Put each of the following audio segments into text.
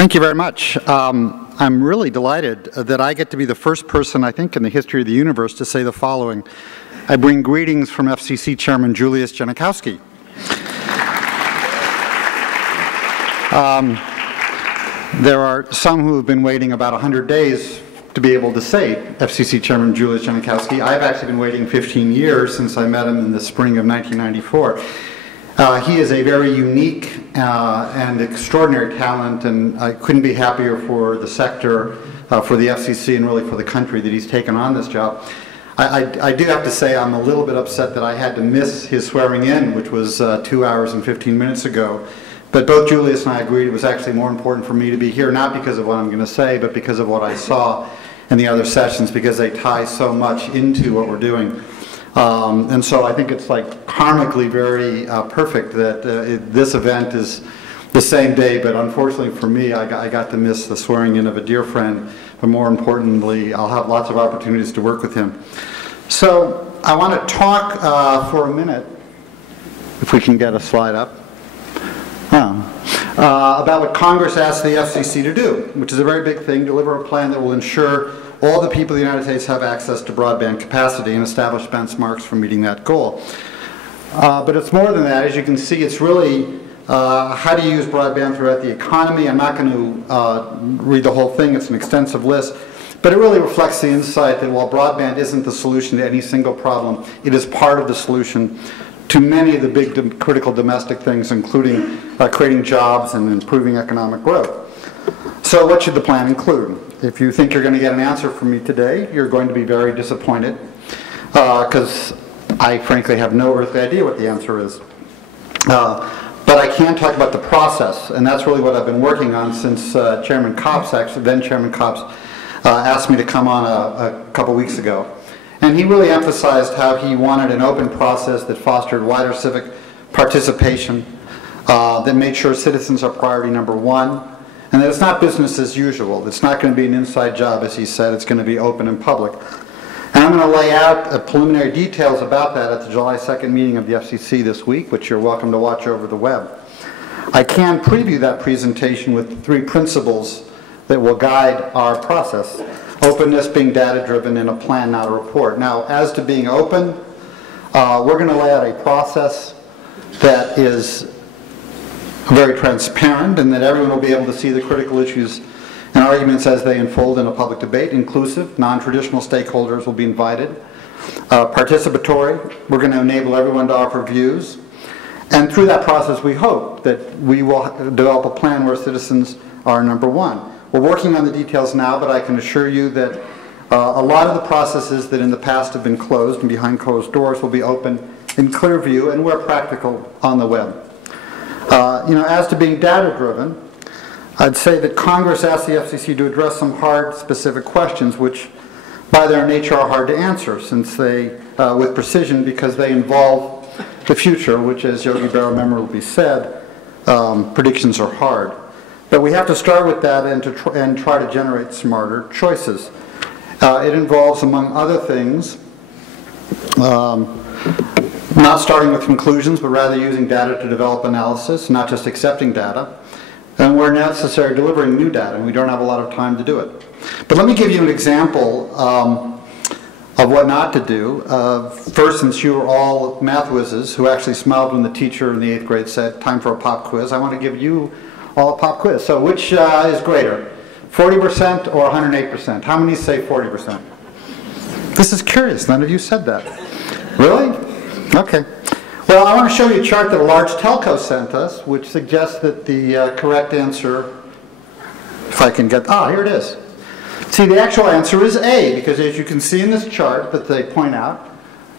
Thank you very much. I'm really delighted that I get to be the first person, I think, in the history of the universe to say the following. I bring greetings from FCC Chairman Julius Janikowski. There are some who have been waiting about 100 days to be able to say FCC Chairman Julius Janikowski. I've actually been waiting 15 years since I met him in the spring of 1994. He is a very unique and extraordinary talent, and I couldn't be happier for the sector, for the FCC, and really for the country that he's taken on this job. I do have to say I'm a little bit upset that I had to miss his swearing in, which was 2 hours and 15 minutes ago. But both Julius and I agreed it was actually more important for me to be here, not because of what I'm going to say, but because of what I saw in the other sessions, because they tie so much into what we're doing. And so I think it's like karmically very perfect that this event is the same day, but unfortunately for me, I got to miss the swearing in of a dear friend, but more importantly, I'll have lots of opportunities to work with him. So I want to talk for a minute, if we can get a slide up, about what Congress asked the FCC to do, which is a very big thing, deliver a plan that will ensure all the people in the United States have access to broadband capacity and establish benchmarks for meeting that goal. But it's more than that. As you can see, it's really how do you use broadband throughout the economy. I'm not going to read the whole thing. It's an extensive list. But it really reflects the insight that while broadband isn't the solution to any single problem, it is part of the solution to many of the big critical domestic things, including creating jobs and improving economic growth. So what should the plan include? If you think you're going to get an answer from me today, you're going to be very disappointed, because I frankly have no earthly idea what the answer is. But I can talk about the process, and that's really what I've been working on since Chairman Copps, actually, then Chairman Copps, asked me to come on a couple weeks ago. And he really emphasized how he wanted an open process that fostered wider civic participation, that made sure citizens are priority number one, and that it's not business as usual. It's not going to be an inside job, as he said. It's going to be open and public. And I'm going to lay out preliminary details about that at the July 2nd meeting of the FCC this week, which you're welcome to watch over the web. I can preview that presentation with 3 principles that will guide our process. Openness being data-driven and a plan, not a report. Now, as to being open, we're going to lay out a process that is very transparent and that everyone will be able to see the critical issues and arguments as they unfold in a public debate. Inclusive, non-traditional stakeholders will be invited. Participatory, we're going to enable everyone to offer views. And through that process, we hope that we will develop a plan where citizens are number one. We're working on the details now, but I can assure you that a lot of the processes that in the past have been closed and behind closed doors will be open in clear view and where practical on the web. As to being data-driven, I'd say that Congress asked the FCC to address some hard, specific questions, which by their nature are hard to answer, since they, with precision, because they involve the future, which, as Yogi Berra memorably said, predictions are hard. But we have to start with that and try to generate smarter choices. It involves, among other things, not starting with conclusions, but rather using data to develop analysis, not just accepting data. And where necessary, delivering new data, and we don't have a lot of time to do it. But let me give you an example of what not to do. First, since you are all math whizzes who actually smiled when the teacher in the 8th grade said, time for a pop quiz, I want to give you all a pop quiz. So which is greater, 40% or 108%? How many say 40%? This is curious. None of you said that. Really? Okay. Well, I want to show you a chart that a large telco sent us, which suggests that the correct answer, if I can get, here it is. See, the actual answer is A, because as you can see in this chart that they point out,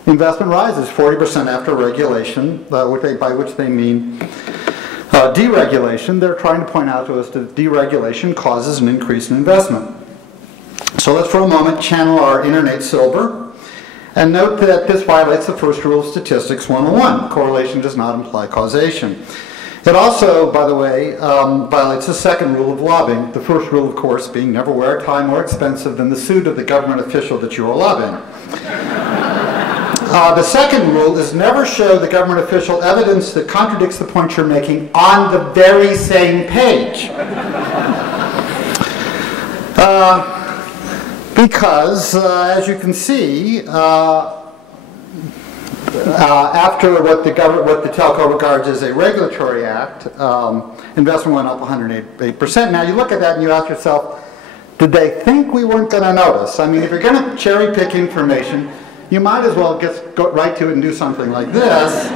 investment rises 40% after regulation, by which they mean deregulation. They're trying to point out to us that deregulation causes an increase in investment. So let's for a moment channel our internet silver and note that this violates the first rule of statistics 101. Correlation does not imply causation. It also, by the way, violates the second rule of lobbying. The first rule, of course, being never wear a tie more expensive than the suit of the government official that you are lobbying. The second rule is never show the government official evidence that contradicts the point you're making on the very same page. Because, as you can see, after what the telco regards as a regulatory act, investment went up 108%. Now you look at that and you ask yourself, did they think we weren't going to notice? I mean, if you're going to cherry pick information, you might as well go right to it and do something like this.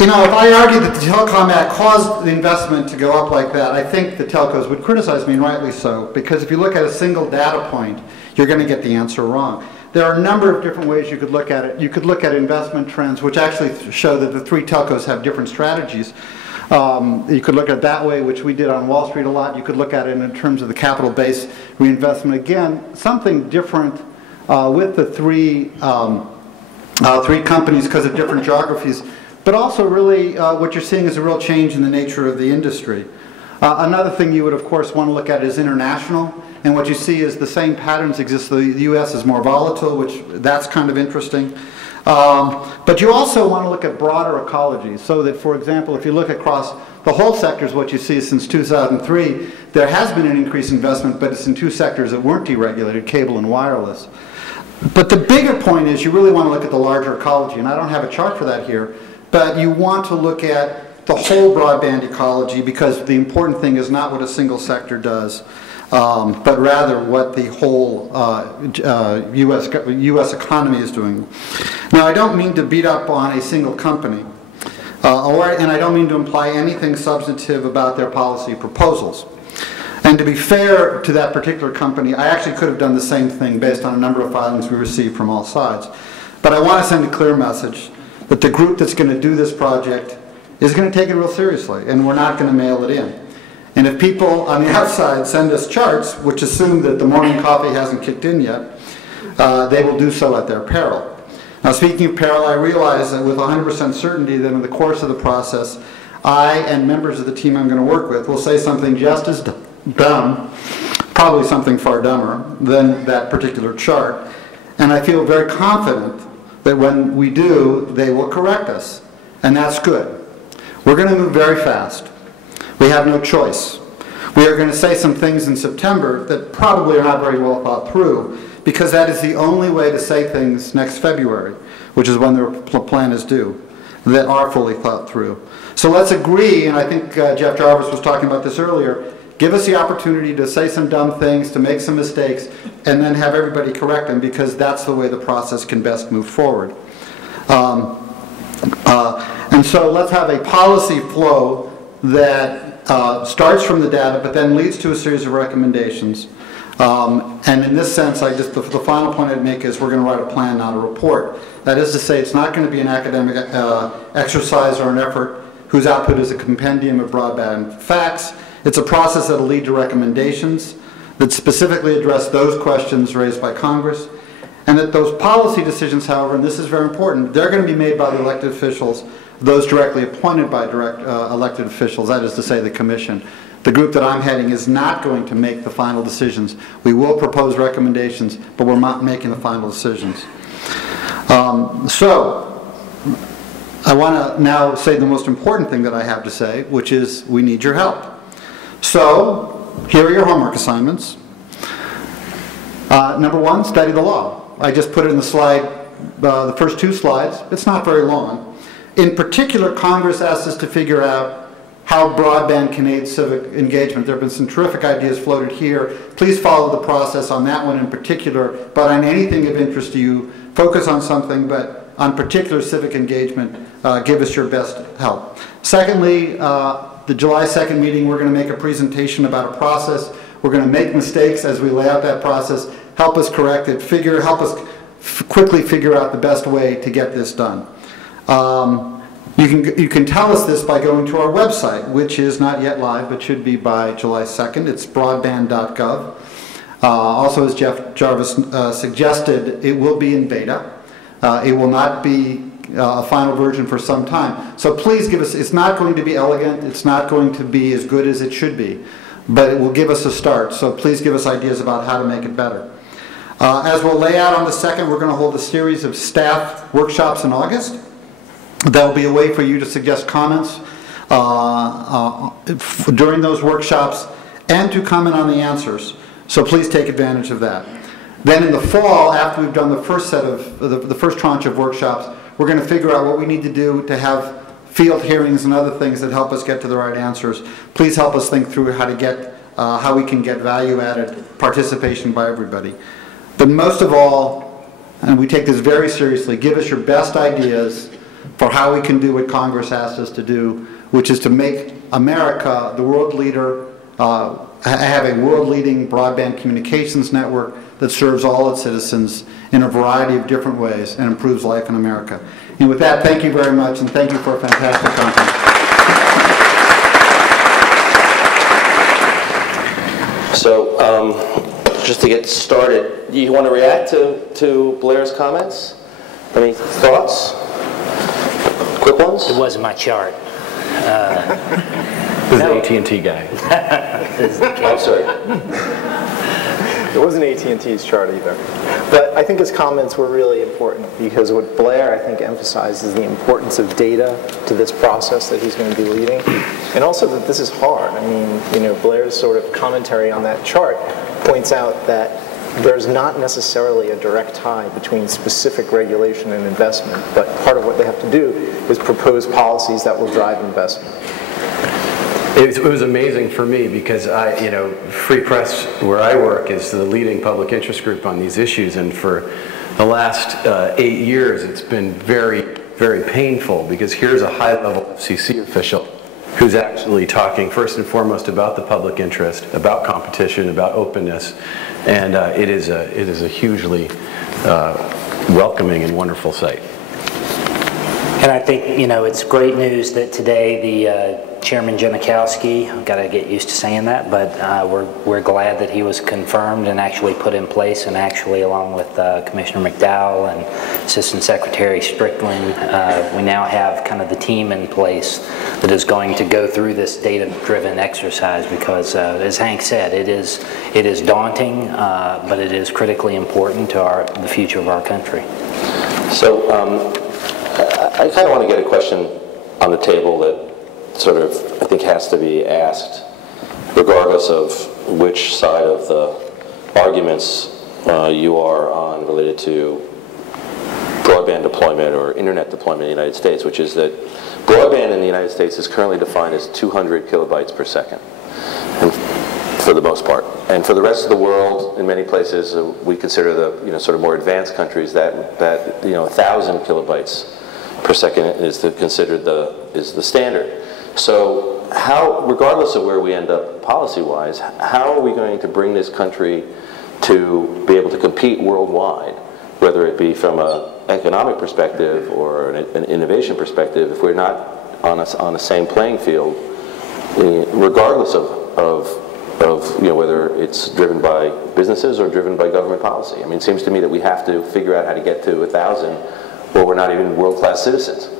You know, if I argued that the Telecom Act caused the investment to go up like that, I think the telcos would criticize me, and rightly so, because if you look at a single data point, you're going to get the answer wrong. There are a number of different ways you could look at it. You could look at investment trends, which actually show that the three telcos have different strategies. You could look at it that way, which we did on Wall Street a lot. You could look at it in terms of the capital base reinvestment. Again, something different with the three companies because of different geographies. But also really what you're seeing is a real change in the nature of the industry. Another thing you would of course want to look at is international. And what you see is the same patterns exist. The US is more volatile, which that's kind of interesting. But you also want to look at broader ecology, so that, for example, if you look across the whole sectors, what you see is since 2003, there has been an increased investment, but it's in two sectors that weren't deregulated, cable and wireless. But the bigger point is you really want to look at the larger ecology, and I don't have a chart for that here, but you want to look at the whole broadband ecology, because the important thing is not what a single sector does, but rather what the whole US economy is doing. Now, I don't mean to beat up on a single company, and I don't mean to imply anything substantive about their policy proposals. And to be fair to that particular company, I actually could have done the same thing based on a number of filings we received from all sides. But I want to send a clear message that the group that's going to do this project is going to take it real seriously, and we're not going to mail it in. And if people on the outside send us charts, which assume that the morning coffee hasn't kicked in yet, they will do so at their peril. Now, speaking of peril, I realize that with 100% certainty that in the course of the process, I and members of the team I'm going to work with will say something just as dumb, probably something far dumber than that particular chart. And I feel very confident that when we do, they will correct us. And that's good. We're going to move very fast. We have no choice. We are going to say some things in September that probably are not very well thought through, because that is the only way to say things next February, which is when the plan is due, that are fully thought through. So let's agree, and I think Jeff Jarvis was talking about this earlier, give us the opportunity to say some dumb things, to make some mistakes, and then have everybody correct them, because that's the way the process can best move forward. And so let's have a policy flow that starts from the data, but then leads to a series of recommendations. And in this sense, the final point I'd make is we're going to write a plan, not a report. That is to say, it's not going to be an academic exercise or an effort whose output is a compendium of broadband facts. It's a process that will lead to recommendations that specifically address those questions raised by Congress, and that those policy decisions, however, and this is very important, they're going to be made by the elected officials, those directly appointed by elected officials, that is to say the Commission. The group that I'm heading is not going to make the final decisions. We will propose recommendations, but we're not making the final decisions. So I want to now say the most important thing that I have to say, which is we need your help. So here are your homework assignments. Number one, study the law. I just put it in the slide, the first two slides. It's not very long. In particular, Congress asked us to figure out how broadband can aid civic engagement. There have been some terrific ideas floated here. Please follow the process on that one in particular, but on anything of interest to you, focus on something, but on particular civic engagement, give us your best help. Secondly, the July 2nd meeting, we're going to make a presentation about a process. We're going to make mistakes as we lay out that process. Help us correct it. Help us quickly figure out the best way to get this done. You can tell us this by going to our website, which is not yet live, but should be by July 2nd. It's broadband.gov. Also, as Jeff Jarvis suggested, it will be in beta. It will not be a final version for some time. So please give us, it's not going to be elegant, it's not going to be as good as it should be, but it will give us a start. So please give us ideas about how to make it better. As we'll lay out on the 2nd, we're going to hold a series of staff workshops in August. That will be a way for you to suggest comments during those workshops, and to comment on the answers. So please take advantage of that. Then in the fall, after we've done the first set of, the first tranche of workshops, we're going to figure out what we need to do to have field hearings and other things that help us get to the right answers. Please help us think through how to get, how we can get value-added participation by everybody. But most of all, and we take this very seriously, give us your best ideas for how we can do what Congress asked us to do, which is to make America the world leader, have a world-leading broadband communications network that serves all its citizens in a variety of different ways and improves life in America. And with that, thank you very much, and thank you for a fantastic conference. So, just to get started, do you want to react to Blair's comments? Any thoughts? Quick ones? It wasn't my chart. This is the AT&T guy. I'm sorry. It wasn't AT&T's chart either. But I think his comments were really important because what Blair, I think, emphasized is the importance of data to this process that he's going to be leading. And also that this is hard. I mean, you know, Blair's sort of commentary on that chart points out that there's not necessarily a direct tie between specific regulation and investment, but part of what they have to do is propose policies that will drive investment. It was amazing for me because Free Press, where I work, is the leading public interest group on these issues, and for the last 8 years, it's been very, very painful because here's a high-level FCC official who's actually talking first and foremost about the public interest, about competition, about openness, and it is a hugely welcoming and wonderful sight. And I think, you know, it's great news that today the Chairman Janikowski, I've got to get used to saying that, but we're glad that he was confirmed and actually put in place, and actually along with Commissioner McDowell and Assistant Secretary Strickland, we now have kind of the team in place that is going to go through this data-driven exercise because, as Hank said, it is daunting, but it is critically important to the future of our country. So I kind of want to get a question on the table that sort of, I think, has to be asked, regardless of which side of the arguments you are on related to broadband deployment or internet deployment in the United States, which is that broadband in the United States is currently defined as 200 kilobytes per second, and for the most part. And for the rest of the world, in many places, we consider the sort of more advanced countries that 1,000 kilobytes per second is considered the standard. So how, regardless of where we end up policy-wise, how are we going to bring this country to be able to compete worldwide, whether it be from an economic perspective or an innovation perspective, if we're not on the same playing field, regardless of whether it's driven by businesses or driven by government policy? I mean, it seems to me that we have to figure out how to get to 1,000, or we're not even world-class citizens.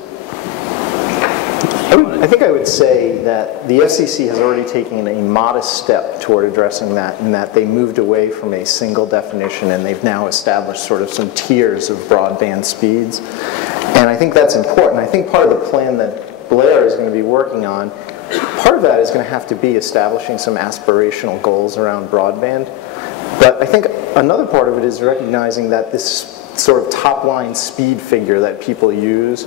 I think I would say that the FCC has already taken a modest step toward addressing that, in that they moved away from a single definition and they've now established sort of some tiers of broadband speeds. And I think that's important. I think part of the plan that Blair is going to be working on, part of that is going to have to be establishing some aspirational goals around broadband. But I think another part of it is recognizing that this sort of top-line speed figure that people use,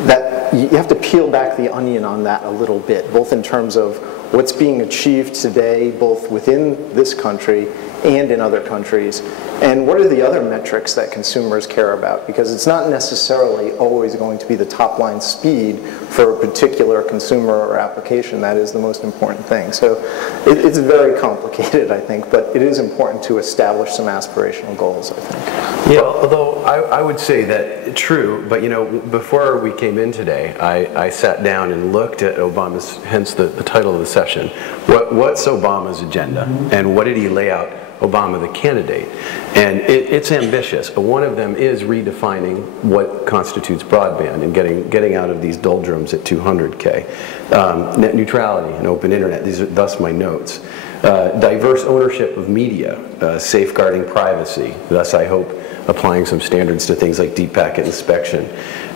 that you have to peel back the onion on that a little bit, both in terms of what's being achieved today, both within this country and in other countries, and what are the other metrics that consumers care about, because it's not necessarily always going to be the top-line speed for a particular consumer or application that is the most important thing. So it's very complicated, I think, but it is important to establish some aspirational goals, I think. Yeah, although I would say that true, but before we came in today, I sat down and looked at Obama's, hence the title of the session, what's Obama's agenda, and what did he lay out Obama the candidate? And it's ambitious, but one of them is redefining what constitutes broadband and getting out of these doldrums at 200K. Net neutrality and open internet, these are thus my notes. Diverse ownership of media, safeguarding privacy, thus I hope applying some standards to things like deep packet inspection.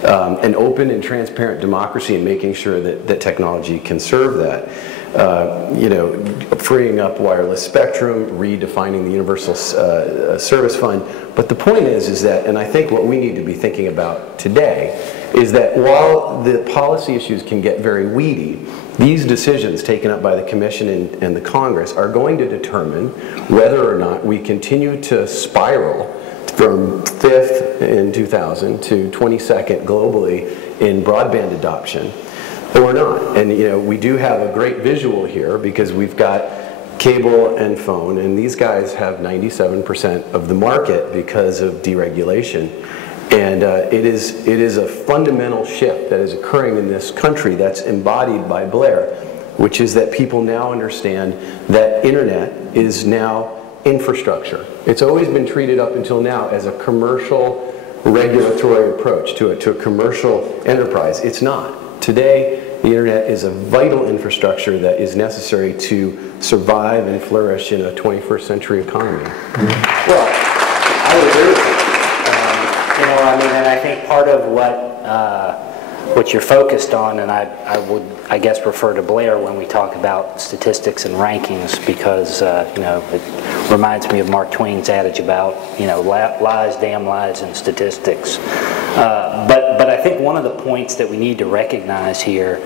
An open and transparent democracy and making sure that technology can serve that. Freeing up wireless spectrum, redefining the universal service fund. But the point is that, and I think what we need to be thinking about today, is that while the policy issues can get very weedy, these decisions taken up by the Commission and the Congress are going to determine whether or not we continue to spiral from 5th in 2000 to 22nd globally in broadband adoption, or not. And we do have a great visual here because we've got cable and phone, and these guys have 97% of the market because of deregulation. And it is a fundamental shift that is occurring in this country that's embodied by Blair, which is that people now understand that internet is now infrastructure. It's always been treated up until now as a commercial regulatory approach to a commercial enterprise. It's not. Today, the internet is a vital infrastructure that is necessary to survive and flourish in a 21st century economy. Well, I would agree with you. And I think part of what you're focused on, and I would, I guess, refer to Blair when we talk about statistics and rankings, because it reminds me of Mark Twain's adage about lies, damn lies, and statistics. But I think one of the points that we need to recognize here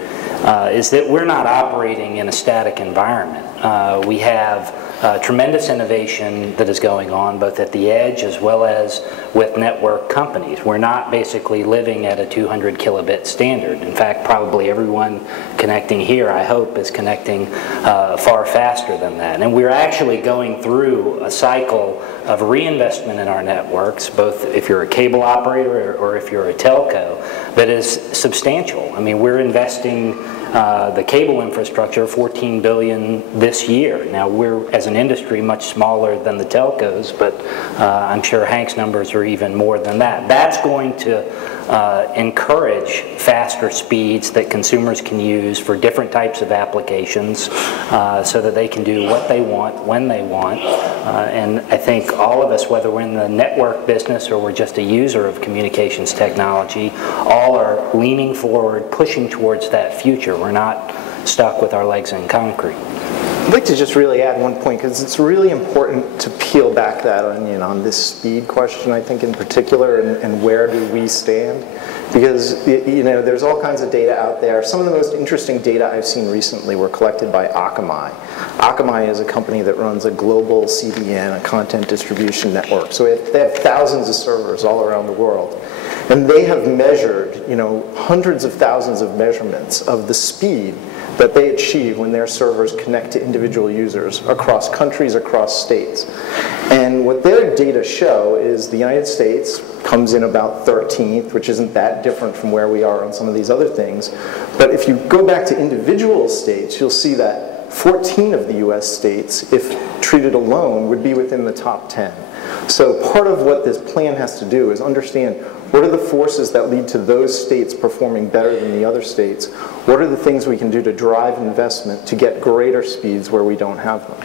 is that we're not operating in a static environment. We have tremendous innovation that is going on both at the edge as well as with network companies. We're not basically living at a 200 kilobit standard. In fact, probably everyone connecting here, I hope, is connecting far faster than that. And we're actually going through a cycle of reinvestment in our networks, both if you're a cable operator or if you're a telco, that is substantial. I mean, we're investing the cable infrastructure, $14 billion this year. Now, we're, as an industry, much smaller than the telcos, but I'm sure Hank's numbers are even more than that. That's going to encourage faster speeds that consumers can use for different types of applications so that they can do what they want, when they want. And I think all of us, whether we're in the network business or we're just a user of communications technology, all are leaning forward, pushing towards that future. We're not stuck with our legs in concrete. I'd like to just really add one point, because it's really important to peel back that onion on this speed question, I think, in particular, and where do we stand? Because there's all kinds of data out there. Some of the most interesting data I've seen recently were collected by Akamai. Akamai is a company that runs a global CDN, a content distribution network. So they have thousands of servers all around the world. And they have measured, hundreds of thousands of measurements of the speed that they achieve when their servers connect to individual users across countries, across states. And what their data show is the United States comes in about 13th, which isn't that different from where we are on some of these other things. But if you go back to individual states, you'll see that 14 of the US states, if treated alone, would be within the top 10. So part of what this plan has to do is understand what are the forces that lead to those states performing better than the other states? What are the things we can do to drive investment to get greater speeds where we don't have them?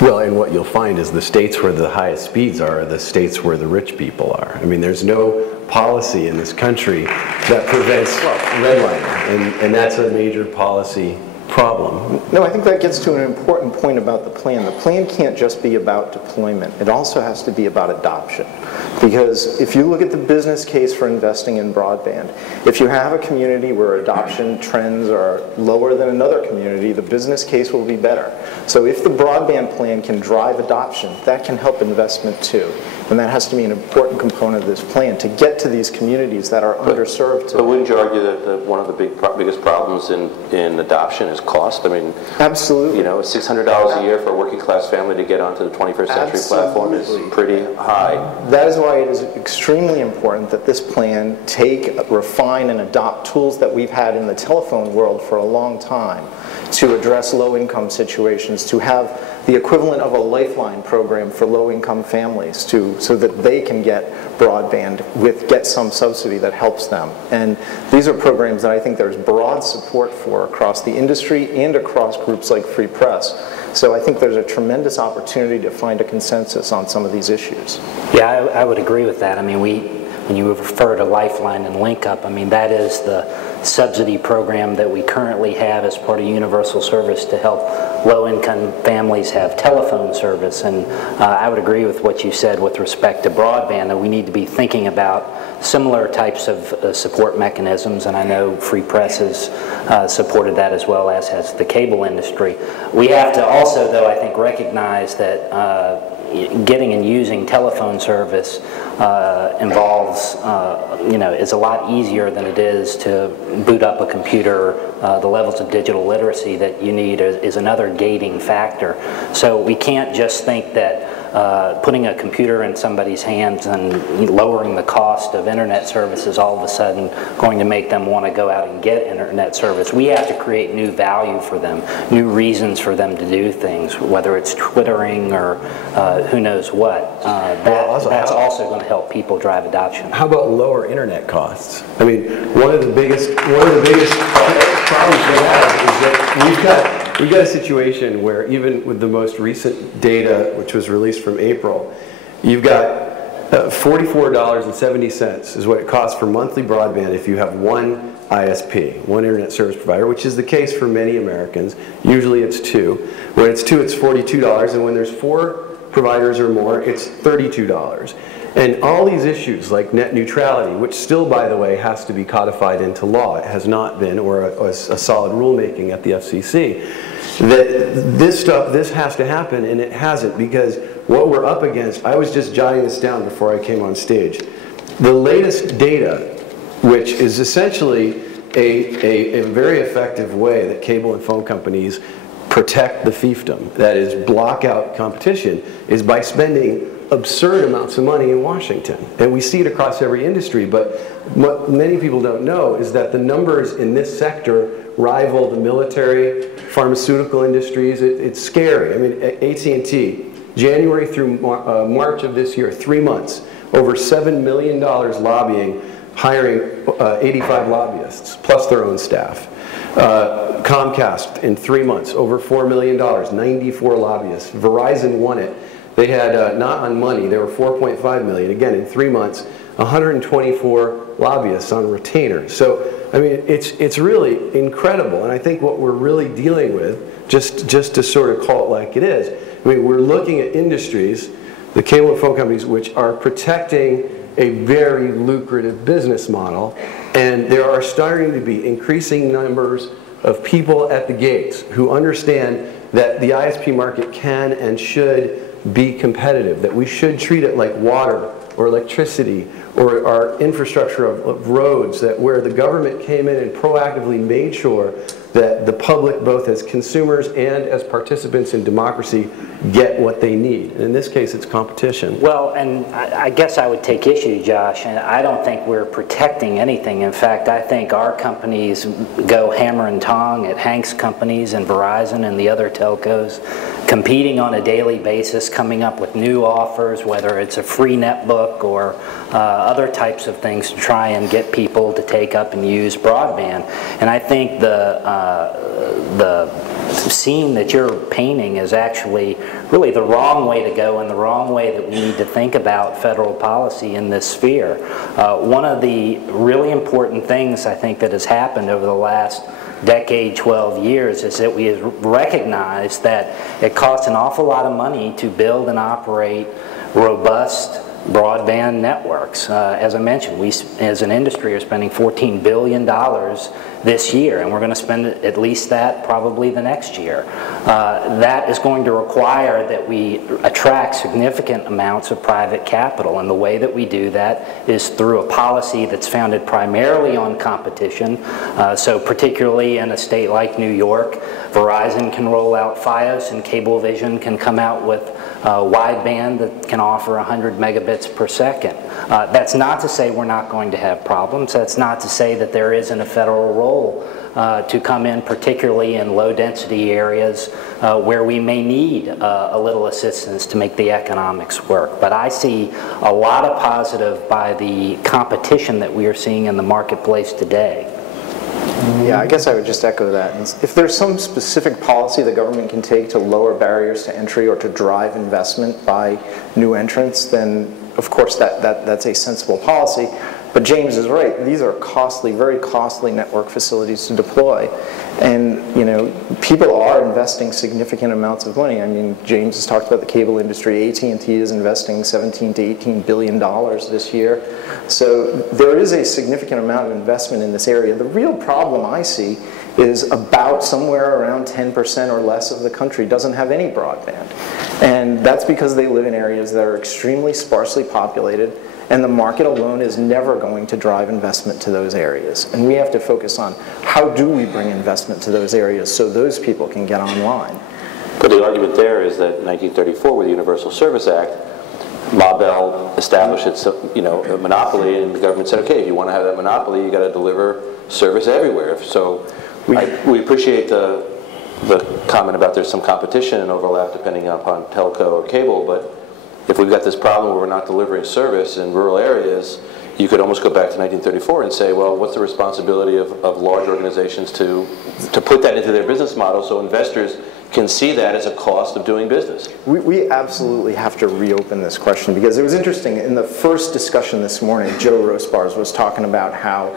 Well, and what you'll find is the states where the highest speeds are the states where the rich people are. I mean, there's no policy in this country that prevents redlining, and that's a major policy problem. No, I think that gets to an important point about the plan. The plan can't just be about deployment. It also has to be about adoption. Because if you look at the business case for investing in broadband, if you have a community where adoption trends are lower than another community, the business case will be better. So if the broadband plan can drive adoption, that can help investment too. And that has to be an important component of this plan to get to these communities that are underserved. But wouldn't you argue that one of the biggest problems in adoption is cost? I mean, absolutely. $600 a year for a working class family to get onto the 21st century platform is pretty high. That is why it is extremely important that this plan take, refine, and adopt tools that we've had in the telephone world for a long time to address low-income situations, to have the equivalent of a lifeline program for low-income families so that they can get broadband get some subsidy that helps them. And these are programs that I think there's broad support for across the industry and across groups like Free Press. So I think there's a tremendous opportunity to find a consensus on some of these issues. Yeah, I would agree with that. I mean, when you refer to Lifeline and Link Up, I mean, that is the subsidy program that we currently have as part of universal service to help low-income families have telephone service. And I would agree with what you said with respect to broadband, that we need to be thinking about similar types of support mechanisms, and I know Free Press has supported that as well, as has the cable industry. We have to also, though, I think, recognize that getting and using telephone service involves, is a lot easier than it is to boot up a computer. The levels of digital literacy that you need is another gating factor. So we can't just think that putting a computer in somebody's hands and lowering the cost of internet service is all of a sudden going to make them want to go out and get internet service. We have to create new value for them, new reasons for them to do things, whether it's twittering or who knows what. That's also going to help people drive adoption. How about lower internet costs? I mean, one of the biggest problems we have is that we've got a situation where even with the most recent data, which was released from April, you've got $44.70 is what it costs for monthly broadband if you have one ISP, one internet service provider, which is the case for many Americans. Usually it's two. When it's two, it's $42, and when there's 4 providers or more, it's $32. And all these issues like net neutrality, which still, by the way, has to be codified into law, it has not been, or a solid rulemaking at the FCC, that this has to happen, and it hasn't, because what we're up against, I was just jotting this down before I came on stage. The latest data, which is essentially a very effective way that cable and phone companies protect the fiefdom, that is block out competition, is by spending absurd amounts of money in Washington. And we see it across every industry, but what many people don't know is that the numbers in this sector rival the military, pharmaceutical industries. It's scary. I mean, AT&T, January through March of this year, 3 months, over $7 million lobbying, hiring 85 lobbyists, plus their own staff. Comcast, in 3 months, over $4 million, 94 lobbyists. Verizon won it. They had, not on money, they were $4.5 million. Again, in 3 months, 124 lobbyists on retainers. So, I mean, it's really incredible. And I think what we're really dealing with, just to sort of call it like it is, I mean, we're looking at industries, the cable and phone companies, which are protecting a very lucrative business model. And there are starting to be increasing numbers of people at the gates who understand that the ISP market can and should be competitive, that we should treat it like water or electricity or our infrastructure of roads, that where the government came in and proactively made sure that the public, both as consumers and as participants in democracy, get what they need. And in this case, it's competition. Well, and I guess I would take issue, Josh, and I don't think we're protecting anything. In fact, I think our companies go hammer and tong at Hank's companies and Verizon and the other telcos, competing on a daily basis, coming up with new offers, whether it's a free netbook or other types of things to try and get people to take up and use broadband. And I think the scene that you're painting is actually really the wrong way to go and the wrong way that we need to think about federal policy in this sphere. One of the really important things I think that has happened over the last decade, 12 years, is that we have recognized that it costs an awful lot of money to build and operate robust broadband networks. As I mentioned, we as an industry are spending $14 billion this year, and we're going to spend at least that probably the next year. That is going to require that we attract significant amounts of private capital, and the way that we do that is through a policy that's founded primarily on competition. So particularly in a state like New York, Verizon can roll out Fios and Cablevision can come out with wideband that can offer 100 megabit gigabits per second. That's not to say we're not going to have problems. That's not to say that there isn't a federal role to come in, particularly in low-density areas where we may need a little assistance to make the economics work. But I see a lot of positive by the competition that we are seeing in the marketplace today. Yeah, I guess I would just echo that. If there's some specific policy the government can take to lower barriers to entry or to drive investment by new entrants, then of course that's a sensible policy. But James is right. These are costly, very costly network facilities to deploy. And, you know, people are investing significant amounts of money. I mean, James has talked about the cable industry. AT&T is investing $17 to $18 billion this year. So there is a significant amount of investment in this area. The real problem I see is about somewhere around 10% or less of the country doesn't have any broadband. And that's because they live in areas that are extremely sparsely populated, and the market alone is never going to drive investment to those areas. And we have to focus on how do we bring investment to those areas so those people can get online. But the argument there is that in 1934, with the Universal Service Act, Ma Bell established its, a monopoly, and the government said, okay, if you want to have that monopoly, you got to deliver service everywhere. So we appreciate the comment about there's some competition and overlap depending upon telco or cable, but if we've got this problem where we're not delivering service in rural areas, you could almost go back to 1934 and say, well, what's the responsibility of large organizations to put that into their business model so investors can see that as a cost of doing business? We absolutely have to reopen this question, because it was interesting. In the first discussion this morning, Joe Rosebars was talking about how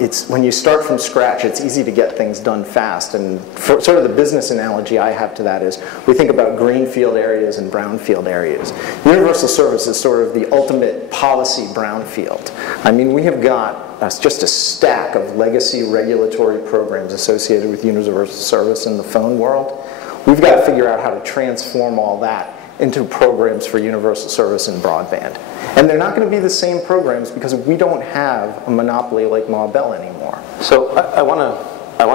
it's when you start from scratch, it's easy to get things done fast. And sort of the business analogy I have to that is we think about greenfield areas and brownfield areas. Universal service is sort of the ultimate policy brownfield. I mean, we have got just a stack of legacy regulatory programs associated with universal service in the phone world. We've got to figure out how to transform all that into programs for universal service and broadband. And they're not going to be the same programs because we don't have a monopoly like Ma Bell anymore. So I want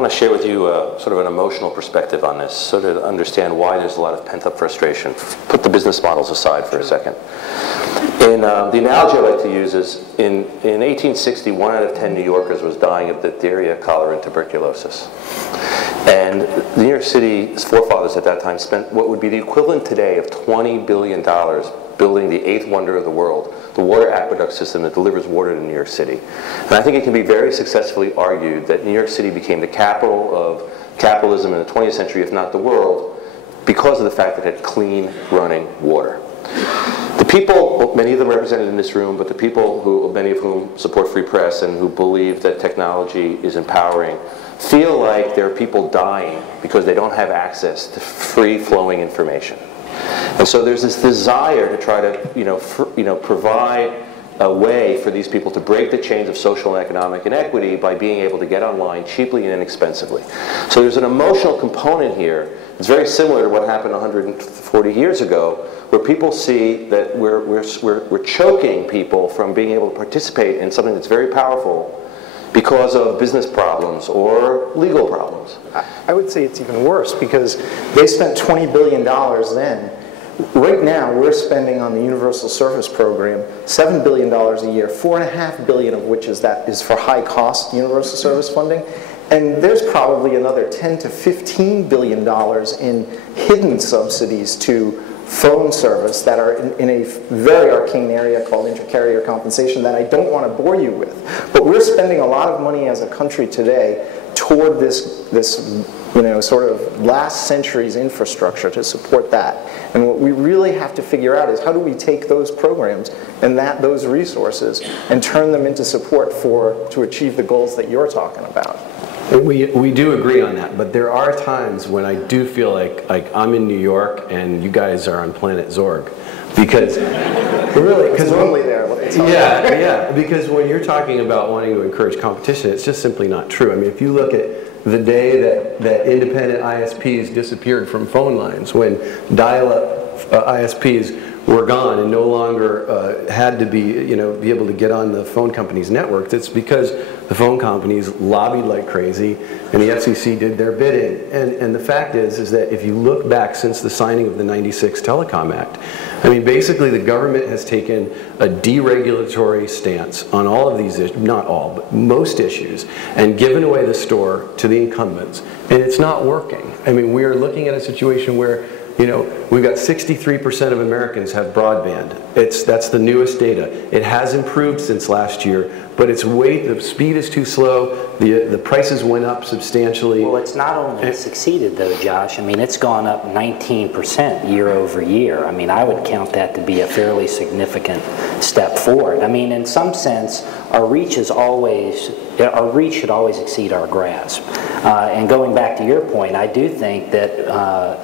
to share with you sort of an emotional perspective on this, so to understand why there's a lot of pent-up frustration. Put the business models aside for a second. In the analogy I like to use is in 1860, 1 out of 10 New Yorkers was dying of diphtheria, cholera, and tuberculosis. And New York City's forefathers at that time spent what would be the equivalent today of $20 billion building the 8th wonder of the world, the water aqueduct system that delivers water to New York City. And I think it can be very successfully argued that New York City became the capital of capitalism in the 20th century, if not the world, because of the fact that it had clean running water. The people, many of them represented in this room, but the people many of whom support free press and who believe that technology is empowering, feel like there are people dying because they don't have access to free-flowing information. And so there's this desire to try to, provide a way for these people to break the chains of social and economic inequity by being able to get online cheaply and inexpensively. So there's an emotional component here. It's very similar to what happened 140 years ago, where people see that we're choking people from being able to participate in something that's very powerful because of business problems or legal problems. I would say it's even worse, because they spent $20 billion then. Right now, we're spending on the Universal Service Program $7 billion a year, $4.5 billion of which is for high-cost Universal Service funding. And there's probably another $10 to $15 billion in hidden subsidies to phone service that are in a very arcane area called inter-carrier compensation that I don't want to bore you with. But we're spending a lot of money as a country today toward this sort of last century's infrastructure to support that. And what we really have to figure out is how do we take those programs and those resources and turn them into support to achieve the goals that you're talking about. We do agree on that, but there are times when I do feel like I'm in New York and you guys are on planet Zorg, because really, because only there. Yeah, because when you're talking about wanting to encourage competition, it's just simply not true. I mean, if you look at the day that independent ISPs disappeared from phone lines, when dial-up ISPs were gone and no longer had to be able to get on the phone company's network, it's because the phone companies lobbied like crazy, and the FCC did their bidding. And the fact is that if you look back since the signing of the '96 Telecom Act, I mean, basically the government has taken a deregulatory stance on all of these issues, not all, but most issues, and given away the store to the incumbents, and it's not working. I mean, we are looking at a situation where, you know, we've got 63% of Americans have broadband. That's the newest data. It has improved since last year, but the speed is too slow. The prices went up substantially. Well, it's not only succeeded though, Josh. I mean, it's gone up 19% year over year. I mean, I would count that to be a fairly significant step forward. I mean, in some sense, our reach should always exceed our grasp. And going back to your point, I do think that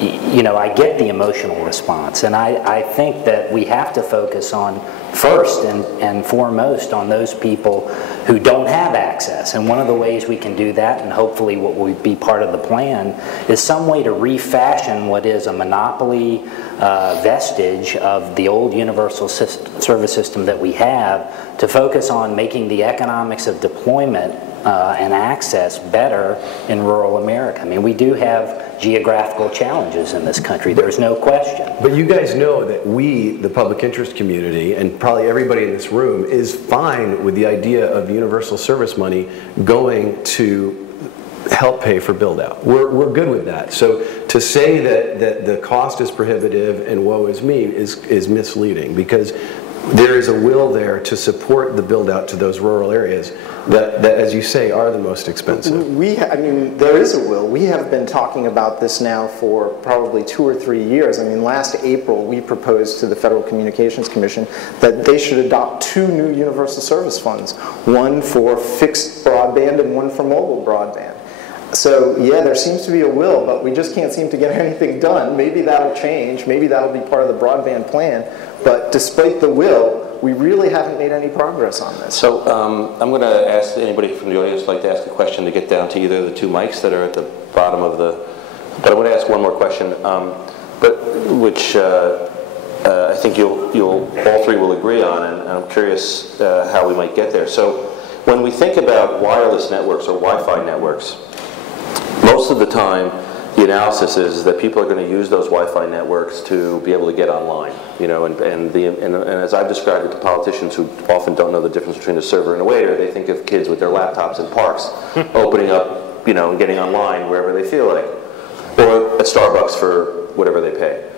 you know, I get the emotional response, and I think that we have to focus on first and foremost on those people who don't have access. And one of the ways we can do that, and hopefully what will be part of the plan, is some way to refashion what is a monopoly vestige of the old universal service system that we have, to focus on making the economics of deployment and access better in rural America. I mean, we do have geographical challenges in this country, there's no question. But you guys know that we, the public interest community, and probably everybody in this room, is fine with the idea of universal service money going to help pay for build-out. We're good with that. So to say that the cost is prohibitive and woe is me is misleading, because there is a will there to support the build-out to those rural areas that, as you say, are the most expensive. I mean, there is a will. We have been talking about this now for probably 2 or 3 years. I mean, last April, we proposed to the Federal Communications Commission that they should adopt 2 new universal service funds, one for fixed broadband and one for mobile broadband. So, yeah, there seems to be a will, but we just can't seem to get anything done. Maybe that'll change. Maybe that'll be part of the broadband plan. But despite the will, we really haven't made any progress on this. So I'm going to ask anybody from the audience who'd like to ask a question to get down to either of the 2 mics that are at the bottom of the... But I want to ask one more question, which I think all 3 will agree on, and I'm curious how we might get there. So when we think about wireless networks or Wi-Fi networks, most of the time, the analysis is that people are going to use those Wi-Fi networks to be able to get online, you know, and as I've described it to politicians who often don't know the difference between a server and a waiter, they think of kids with their laptops in parks opening up, you know, and getting online wherever they feel like, or at Starbucks for whatever they pay.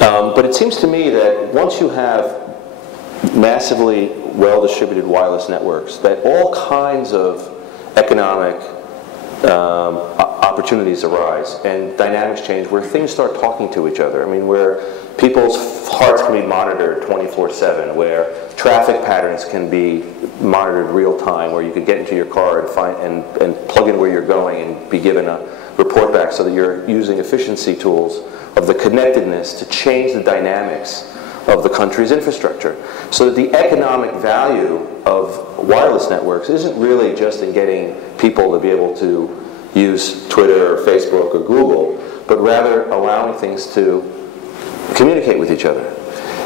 But it seems to me that once you have massively well-distributed wireless networks, that all kinds of economic opportunities arise and dynamics change where things start talking to each other. I mean, where people's hearts can be monitored 24/7, where traffic patterns can be monitored real time, where you could get into your car and find and plug in where you're going and be given a report back, so that you're using efficiency tools of the connectedness to change the dynamics of the country's infrastructure, so that the economic value of wireless networks isn't really just in getting people to be able to use Twitter or Facebook or Google, but rather allowing things to communicate with each other.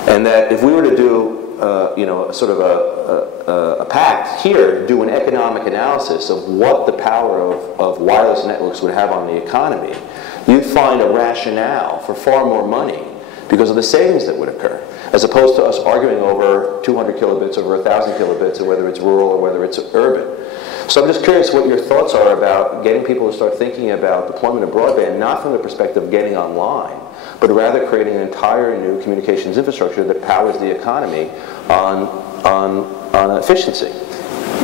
And that if we were to do you know, sort of a pact here, do an economic analysis of what the power of wireless networks would have on the economy, you'd find a rationale for far more money because of the savings that would occur, as opposed to us arguing over 200 kilobits, over 1,000 kilobits, and whether it's rural or whether it's urban. So I'm just curious what your thoughts are about getting people to start thinking about deployment of broadband, not from the perspective of getting online, but rather creating an entire new communications infrastructure that powers the economy on efficiency.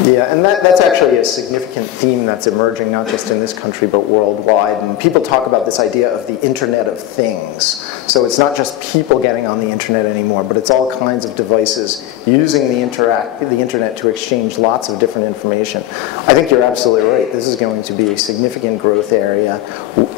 Yeah, and that's actually a significant theme that's emerging not just in this country but worldwide. And people talk about this idea of the Internet of Things. So it's not just people getting on the Internet anymore, but it's all kinds of devices using the Internet to exchange lots of different information. I think you're absolutely right. This is going to be a significant growth area.